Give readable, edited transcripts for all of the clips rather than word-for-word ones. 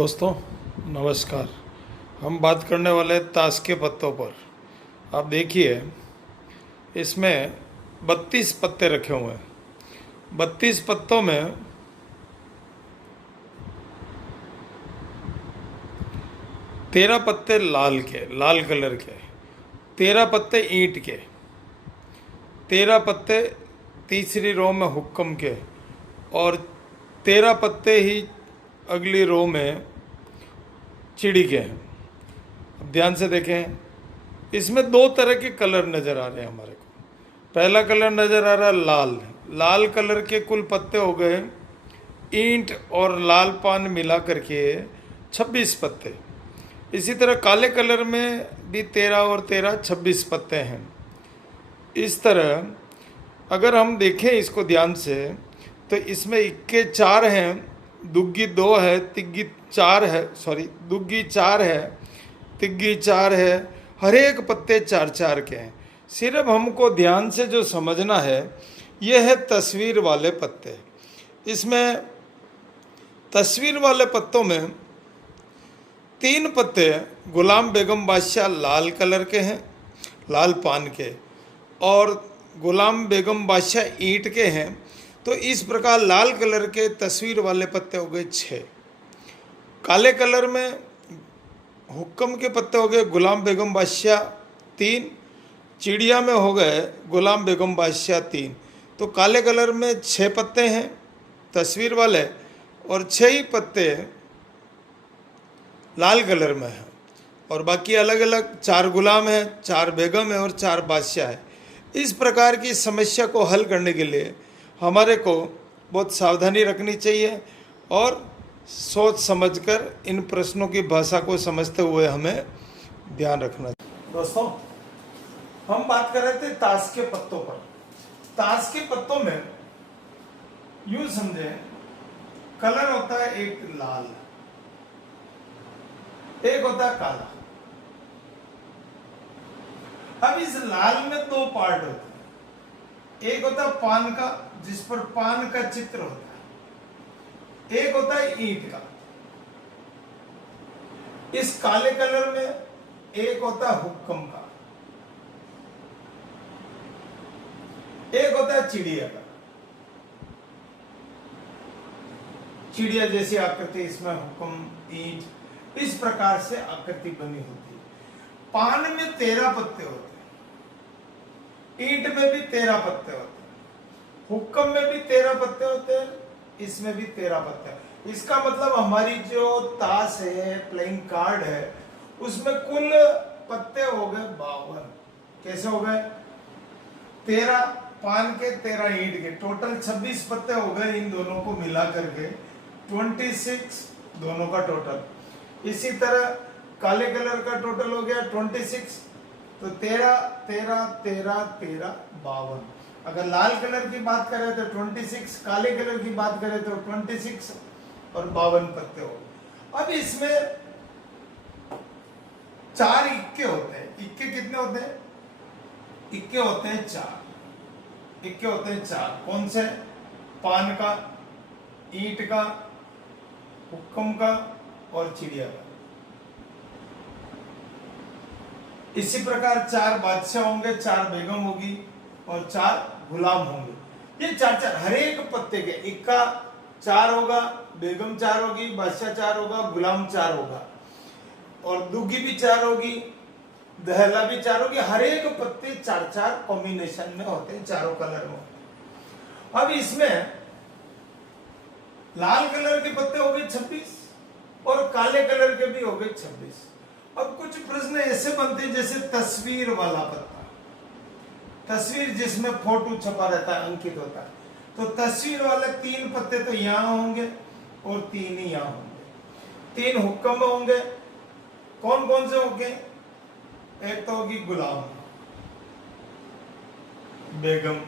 दोस्तों नमस्कार। हम बात करने वाले हैं ताश के पत्तों पर। आप देखिए, इसमें 32 पत्ते रखे हुए हैं। 32 पत्तों में 13 पत्ते लाल कलर के, 13 पत्ते ईंट के, 13 पत्ते तीसरी रो में हुक्म के और 13 पत्ते ही अगली रो में चिड़ी के हैं। अब ध्यान से देखें, इसमें दो तरह के कलर नज़र आ रहे हैं हमारे को। पहला कलर नज़र आ रहा है लाल कलर के कुल पत्ते हो गए ईंट और लाल पान मिला करके 26 पत्ते। इसी तरह काले कलर में भी 13 और 13 26 पत्ते हैं। इस तरह अगर हम देखें इसको ध्यान से तो इसमें इक्के 4 हैं, दुग्गी 2 है, तिग्गी 4 है, दुग्गी 4 है, तिग्गी 4 है। हर एक पत्ते 4-4 के हैं। सिर्फ हमको ध्यान से जो समझना है यह है तस्वीर वाले पत्ते। इसमें तस्वीर वाले पत्तों में 3 पत्ते गुलाम बेगम बादशाह लाल कलर के हैं, लाल पान के, और गुलाम बेगम बादशाह ईंट के हैं। तो इस प्रकार लाल कलर के तस्वीर वाले पत्ते हो गए 6। काले कलर में हुक्म के पत्ते हो गए गुलाम बेगम बादशाह 3, चिड़िया में हो गए गुलाम बेगम बादशाह 3। तो काले कलर में 6 पत्ते हैं तस्वीर वाले और 6 ही पत्ते लाल कलर में हैं, और बाकी अलग अलग 4 गुलाम हैं, 4 बेगम है और 4 बादशाह है। इस प्रकार की समस्या को हल करने के लिए हमारे को बहुत सावधानी रखनी चाहिए और सोच समझकर इन प्रश्नों की भाषा को समझते हुए हमें ध्यान रखना चाहिए। दोस्तों, हम बात कर रहे थे ताश के पत्तों पर। ताश के पत्तों में यूं समझे, कलर होता है एक लाल, एक होता है काला। अब इस लाल में 2 पार्ट होते हैं। एक होता है पान का, जिस पर पान का चित्र होता है, एक होता है ईंट का। इस काले कलर में एक होता है हुक्म का, एक होता है चिड़िया का। चिड़िया जैसी आकृति इसमें हुक्म ईंट, इस प्रकार से आकृति बनी होती है। पान में 13 पत्ते होते हैं, ईंट में भी 13 पत्ते होते हैं, हुक्म में भी 13 पत्ते होते हैं, इसमें भी 13 पत्ते हैं। इसका मतलब हमारी जो ताश है, प्लेइंग कार्ड है, उसमें कुल पत्ते हो गए 52। कैसे हो गए? 13 पान के, 13 ईंट के, टोटल 26 पत्ते हो गए इन दोनों को मिला करके 26 दोनों का टोटल। इसी तरह काले कलर का टोटल हो गया 26, तो 13 13 13 13 52। अगर लाल कलर की बात करें तो 26, काले कलर की बात करें तो 26 और 52 पत्ते हो गए। अब इसमें 4 इक्के होते हैं। इक्के कितने होते हैं? इक्के होते हैं 4। इक्के होते हैं 4। कौन से? पान का, ईंट का, हुक्म का और चिड़िया का। इसी प्रकार 4 बादशाह होंगे, 4 बेगम होगी और 4 गुलाम होंगे। ये 4-4 हर एक पत्ते के। इक्का 4 होगा, बेगम 4 होगी, बादशाह 4 होगा, गुलाम 4 होगा, और दुग्गी भी 4 होगी, दहला भी 4 होगी। हर एक पत्ते 4-4 कॉम्बिनेशन में होते हैं, चारों कलर में। अब इसमें लाल कलर के पत्ते हो गए 26 और काले कलर के भी हो गए 26। अब कुछ प्रश्न ऐसे बनते हैं जैसे तस्वीर वाला पत्ता, तस्वीर जिसमें फोटो छपा रहता है, अंकित होता है, तो तस्वीर वाले 3 पत्ते तो यहां होंगे और 3 ही यहां होंगे। 3 हुक्म में होंगे। कौन कौन से होंगे? एक तो होगी गुलाम, बेगम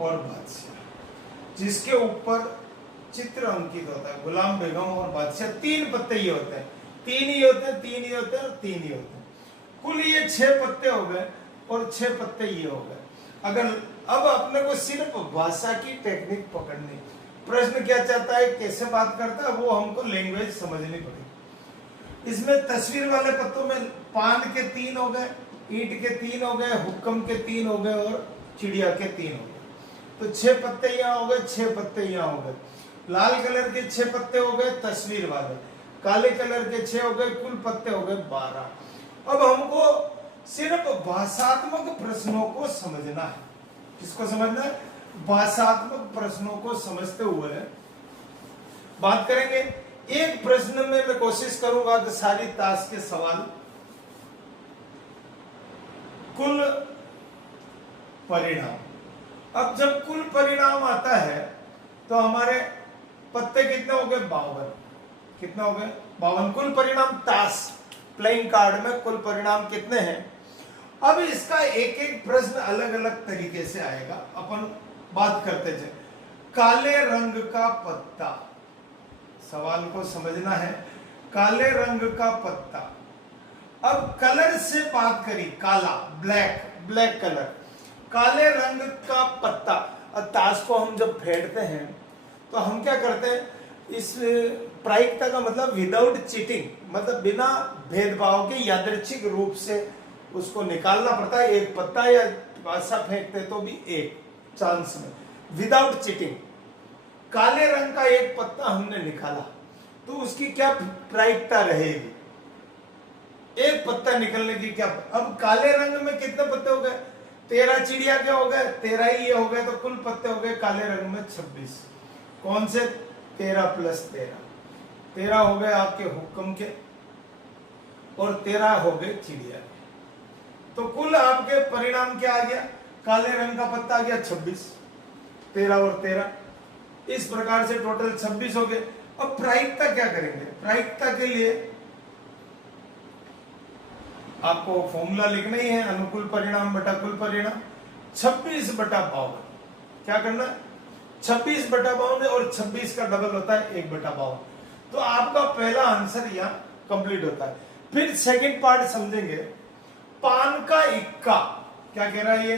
और बादशाह, जिसके ऊपर चित्र अंकित होता है। गुलाम, बेगम और बादशाह 3 पत्ते ही होते हैं, 3 ही होते हैं, 3 ही होते हैं और 3 ही होते हैं। कुल ये 6 पत्ते हो गए और 6 पत्ते ये हो गए। अगर अब अपने को सिर्फ भाषा की टेक्निक पकड़नी, प्रश्न क्या चाहता है, कैसे बात करता है, वो हमको लैंग्वेज समझनी पड़ेगी। इसमें तस्वीर वाले पत्तों में पान के 3 हो गए, ईंट के 3 हो गए, हुक्कम के 3 हो गए और चिड़िया के 3 हो गए। तो 6 पत्ते यहाँ हो गए, 6 पत्ते यहाँ हो गए। लाल कलर के 6 पत्ते हो गए तस्वीर वाले, काले कलर के 6 हो गए, कुल पत्ते हो गए 12। अब हमको सिर्फ भाषात्मक प्रश्नों को समझना है। किसको समझना है? भाषात्मक प्रश्नों को समझते हुए बात करेंगे। एक प्रश्न में मैं कोशिश करूंगा कि सारी ताश के सवाल कुल परिणाम। अब जब कुल परिणाम आता है तो हमारे पत्ते कितने हो गए? 52। कितने हो गए? 52 कुल परिणाम। ताश प्लेइंग कार्ड में कुल परिणाम कितने हैं? अब इसका एक एक प्रश्न अलग अलग तरीके से आएगा, अपन बात करते जाए। काले रंग का पत्ता, सवाल को समझना है। काले रंग का पत्ता, अब कलर से बात करी, काला, ब्लैक, ब्लैक कलर, काले रंग का पत्ता। अब ताश को हम जब फेंटते हैं तो हम क्या करते हैं, इस प्रायिकता का मतलब विदाउट चीटिंग, मतलब बिना भेदभाव के यादृच्छिक रूप से उसको निकालना पड़ता है। एक पत्ता या पासा फेंकते तो भी एक चांस में, विदाउट चीटिंग। काले रंग का एक पत्ता हमने निकाला तो उसकी क्या प्रायिकता रहेगी? एक पत्ता निकलने की क्या? अब काले रंग में कितने पत्ते हो गए? 13 चिड़िया के हो गए, 13 ही ये हो गए, तो कुल पत्ते हो गए काले रंग में 26। कौन से? 13 + 13, 13 हो गए आपके हुक्म के और 13 हो गए चिड़िया के। तो कुल आपके परिणाम क्या आ गया? काले रंग का पत्ता आ गया 26, 13 और 13, इस प्रकार से टोटल 26 हो गए। अब प्रायिकता क्या करेंगे? प्रायिकता के लिए आपको फॉर्मूला लिखना ही है, अनुकूल परिणाम बटा कुल परिणाम। 26/52 क्या करना है? 26/52 और 26 का डबल होता है 1/52। तो आपका पहला आंसर यहाँ कंप्लीट होता है। फिर सेकंड पार्ट समझेंगे। पान का इक्का क्या कह रहा है? ये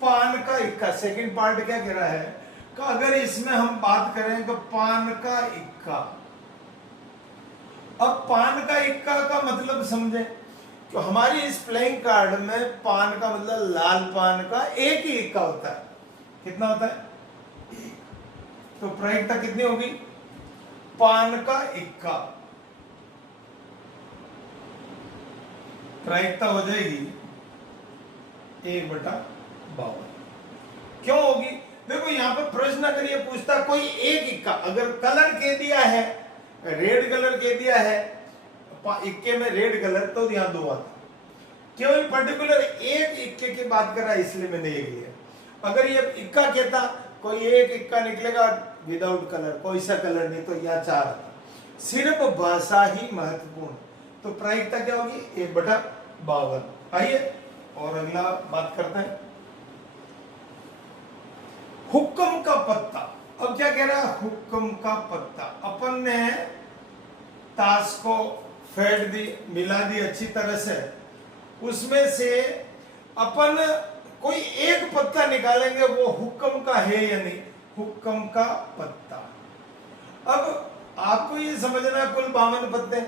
पान का इक्का सेकंड पार्ट क्या कह रहा है कि अगर इसमें हम बात करें तो पान का इक्का। अब पान का इक्का का मतलब समझे तो हमारी इस प्लेइंग कार्ड में पान का मतलब लाल पान का एक ही इक्का होता है। कितना होता है? तो प्रायिकता कितनी होगी? पान का इक्का, प्रायिकता हो जाएगी 1/52। क्यों होगी? देखो यहां पर प्रश्न अगर ये पूछता कोई एक इक्का, अगर कलर कह दिया है, रेड कलर कह दिया है, इक्के में रेड कलर, तो यहां 2 आता। केवल पर्टिकुलर एक इक्के की बात कर रहा है इसलिए मैंने ये लिया। अगर ये इक्का कहता कोई एक इक्का निकलेगा विदाउट कलर, कोई सा कलर नहीं, तो यहाँ 4 आता। सिर्फ भाषा ही महत्वपूर्ण। तो प्रायिकता क्या होगी? 1/52। आइए और अगला बात करते हैं। हुक्म का पत्ता। अब क्या कह रहा है? हुक्म का पत्ता। अपन ने ताश को फेंट दी, मिला दी अच्छी तरह से, उसमें से अपन कोई एक पत्ता निकालेंगे, वो हुक्म का है या नहीं? हुक्म का पत्ता। अब आपको ये समझना है कुल 52 पत्ते,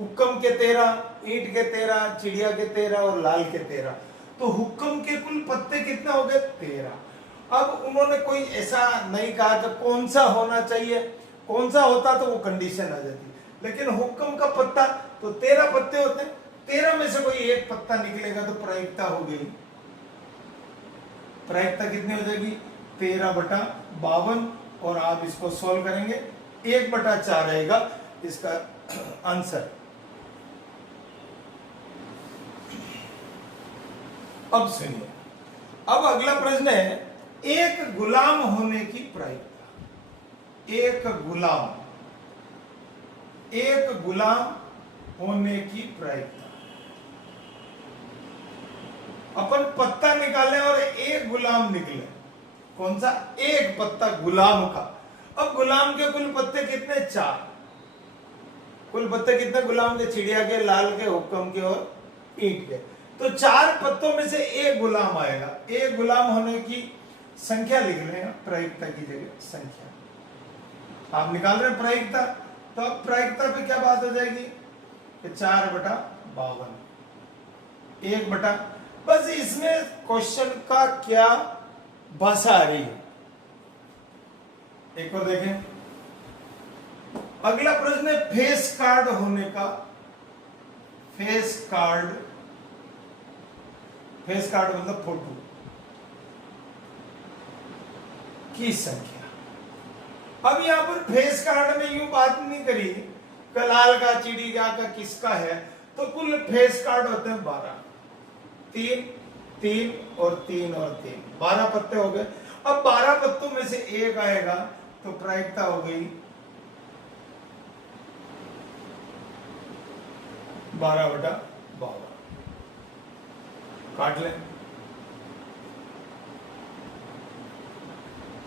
हुक्म के 13, ईंट के 13, चिड़िया के 13 और लाल के 13। तो हुक्म के कुल पत्ते कितने हो गए? 13। अब उन्होंने कोई ऐसा नहीं कहा कि कौन सा होना चाहिए, कौन सा होता तो वो कंडीशन आ जाती, लेकिन हुक्म का पत्ता तो 13 पत्ते होते हैं, 13 में से कोई एक पत्ता निकलेगा तो प्रायिकता हो गई। प्रायिकता कितनी हो जाएगी? 13/52। और आप इसको सॉल्व करेंगे 1/4 आएगा इसका आंसर। अब सुनिए, अब अगला प्रश्न है एक गुलाम होने की प्रायिकता। एक गुलाम होने की प्रायिकता। अपन पत्ता निकालें और एक गुलाम निकले, कौन सा? एक पत्ता गुलाम का। अब गुलाम के कुल पत्ते कितने? 4। कुल पत्ते कितने गुलाम के? चिड़िया के, लाल के, हुक्म के और ईंट के। तो 4 पत्तों में से एक गुलाम आएगा। एक गुलाम होने की संख्या लिख लेना प्रायिकता की जगह संख्या। आप निकाल रहे हैं प्रायिकता, तो अब प्रायिकता पे क्या बात हो जाएगी कि 4/52, 1/, बस इसमें क्वेश्चन का क्या भाषा आ रही है। एक और देखें, अगला प्रश्न है फेस कार्ड होने का, फेस कार्ड मतलब फोटो की संख्या। अब यहां पर फेस कार्ड में यूं बात नहीं करी कलाल का, चिड़िया का, किसका है, तो कुल फेस कार्ड होते हैं 12, 3 3 और 3 और 3, 12 पत्ते हो गए। अब 12 पत्तों में से एक आएगा तो प्रायिकता हो गई 12/52, काट लें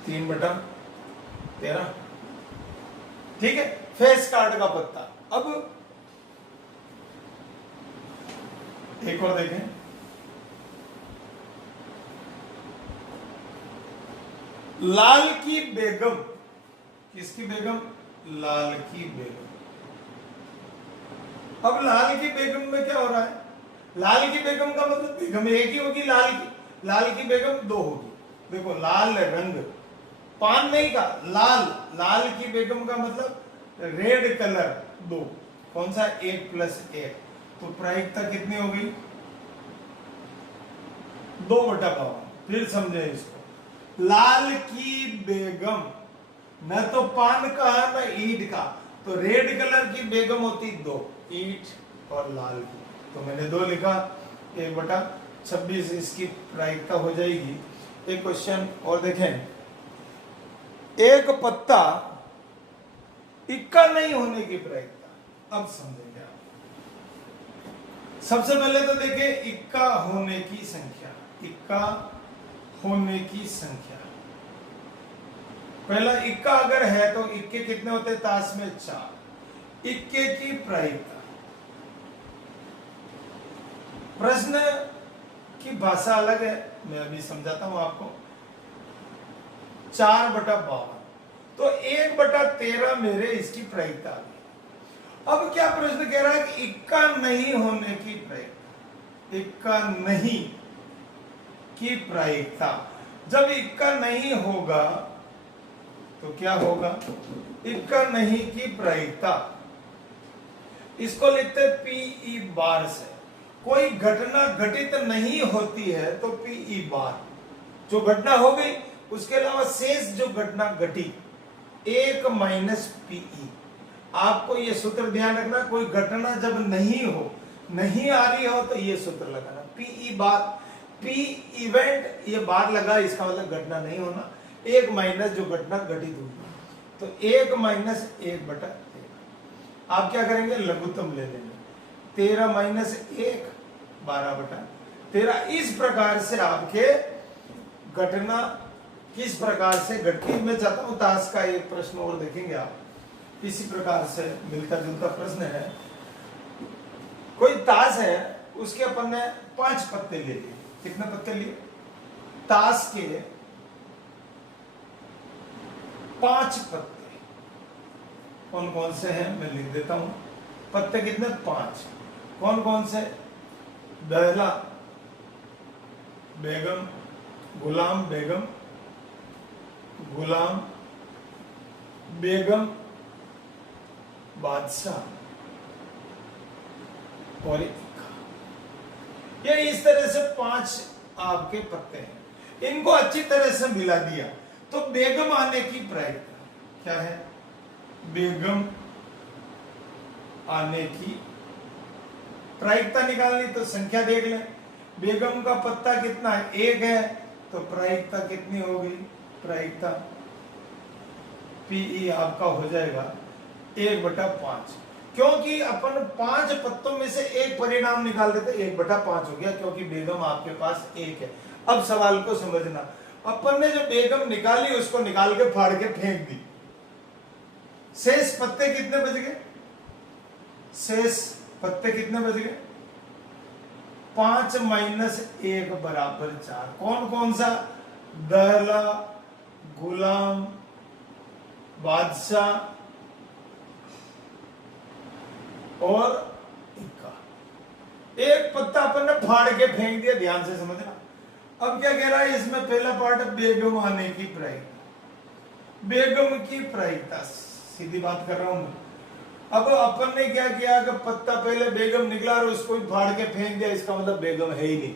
3/13, ठीक है, फेस कार्ड का पत्ता। अब एक और देखें, लाल की बेगम, किसकी बेगम, लाल की बेगम। अब लाल की बेगम में क्या हो रहा है, लाल की बेगम का मतलब बेगम एक ही होगी, लाल की बेगम 2 होगी। देखो लाल रंग, पान नहीं का, लाल की बेगम का मतलब रेड कलर 2, कौन सा, 1 + 1, तो प्रायिकता कितनी हो गई 2/52। फिर समझे इसको, लाल की बेगम, न तो पान का न ईंट का, तो रेड कलर की बेगम होती 2, ईंट और लाल की, तो मैंने 2 लिखा, 1/26 इसकी प्रायिकता हो जाएगी। एक क्वेश्चन और देखें, एक पत्ता इक्का नहीं होने की प्रायिकता, अब समझेंगे आप। सबसे पहले तो देखिए इक्का होने की संख्या, इक्का होने की संख्या, पहला इक्का अगर है तो इक्के कितने होते हैं, ताश में 4, इक्के की प्रायिकता। प्रश्न की भाषा अलग है, मैं अभी समझाता हूं आपको। 4/52, तो 1/13 मेरे इसकी प्रायिकता आ गई। अब क्या प्रश्न कह रहा है कि इक्का नहीं होने की प्रायिकता, इक्का नहीं की प्रायिकता। जब इक्का नहीं होगा तो क्या होगा, इक्का नहीं की प्रायिकता, इसको लिखते पीई बार से। कोई घटना घटित नहीं होती है तो पीई बार, जो घटना हो गई उसके अलावा शेष जो घटना घटी 1 - पीई। आपको ये सूत्र ध्यान रखना, कोई घटना जब नहीं हो, नहीं आ रही हो तो ये सूत्र लगाना, पीई बार, पी इवेंट, ये बार लगा इसका मतलब घटना नहीं होना, 1 जो घटना घटित हुई, तो 1 - 1/13। आप क्या करेंगे, लघुत्तम ले लेंगे, 13 - 1 12/13। इस प्रकार से आपके घटना किस प्रकार से घटती। मैं चाहता हूं ताश का एक प्रश्न और देखेंगे आप, इसी प्रकार से मिलता जुलता प्रश्न है। कोई ताश है, उसके अपन ने 5 पत्ते ले लिए, कितने पत्ते लिए, ताश के 5 पत्ते, कौन कौन से हैं मैं लिख देता हूं। पत्ते कितने, 5, कौन कौन से, दहला बेगम, गुलाम बेगम, गुलाम बेगम, बादशाह और इक्का। ये इस तरह से 5 आपके पत्ते हैं, इनको अच्छी तरह से मिला दिया तो बेगम आने की प्रायिकता क्या है, बेगम आने की प्रायिकता निकालनी तो संख्या देख लें। बेगम का पत्ता कितना है, 1 है, तो प्रायिकता कितनी होगी, प्रायिकता पीई आपका हो जाएगा 1/5, क्योंकि अपन 5 पत्तों में से एक परिणाम निकाल देते, 1/5 हो गया, क्योंकि बेगम आपके पास 1 है। अब सवाल को समझना, अपन ने जो बेगम निकाली उसको निकाल के फाड़ के फेंक दी, शेष पत्ते कितने बच गए, शेष पत्ते कितने बच गए, 5 - 1 = 4। कौन कौन सा, दहला, गुलाम, बादशाह और इक्का। एक पत्ता अपन ने फाड़ के फेंक दिया, ध्यान से समझना। अब क्या कह रहा है इसमें, पहला पार्ट है बेगम आने की प्रायिकता। बेगम की प्रायिकता, सीधी बात कर रहा हूं मैं। अब अपन ने क्या किया कि पत्ता पहले बेगम निकला और उसको भी फाड़ के फेंक दिया, इसका मतलब बेगम है ही नहीं।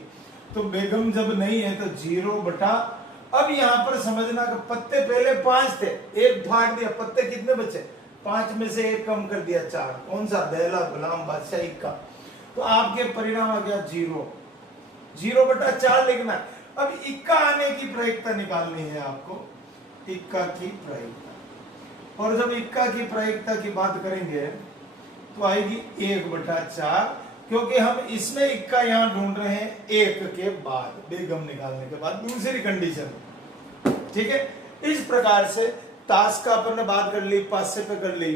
तो बेगम जब नहीं है तो 0 बटा, अब यहां पर समझना कि पत्ते पहले 5 थे, एक फाड़ दिया, पत्ते कितने बचे, 5 में से एक कम कर दिया, 4। कौन सा, दहला, गुलाम, बादशाह, इक्का। तो आपके परिणाम आ गया 0, 0 बटा 4 लिखना है। अब इक्का आने की प्रायिकता निकालनी है आपको, इक्का की प्रायिकता। और जब इक्का की प्रायिकता की बात करेंगे तो आएगी 1 बटा 4, क्योंकि हम इसमें इक्का यहां ढूंढ रहे हैं 1 के बाद, बेगम निकालने के बाद, दूसरी कंडीशन। ठीक है, इस प्रकार से ताश का अपन ने बात कर ली, पासे पे कर ली।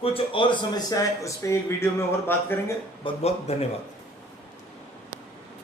कुछ और समस्याएं उस पर एक वीडियो में और बात करेंगे। बहुत बहुत धन्यवाद।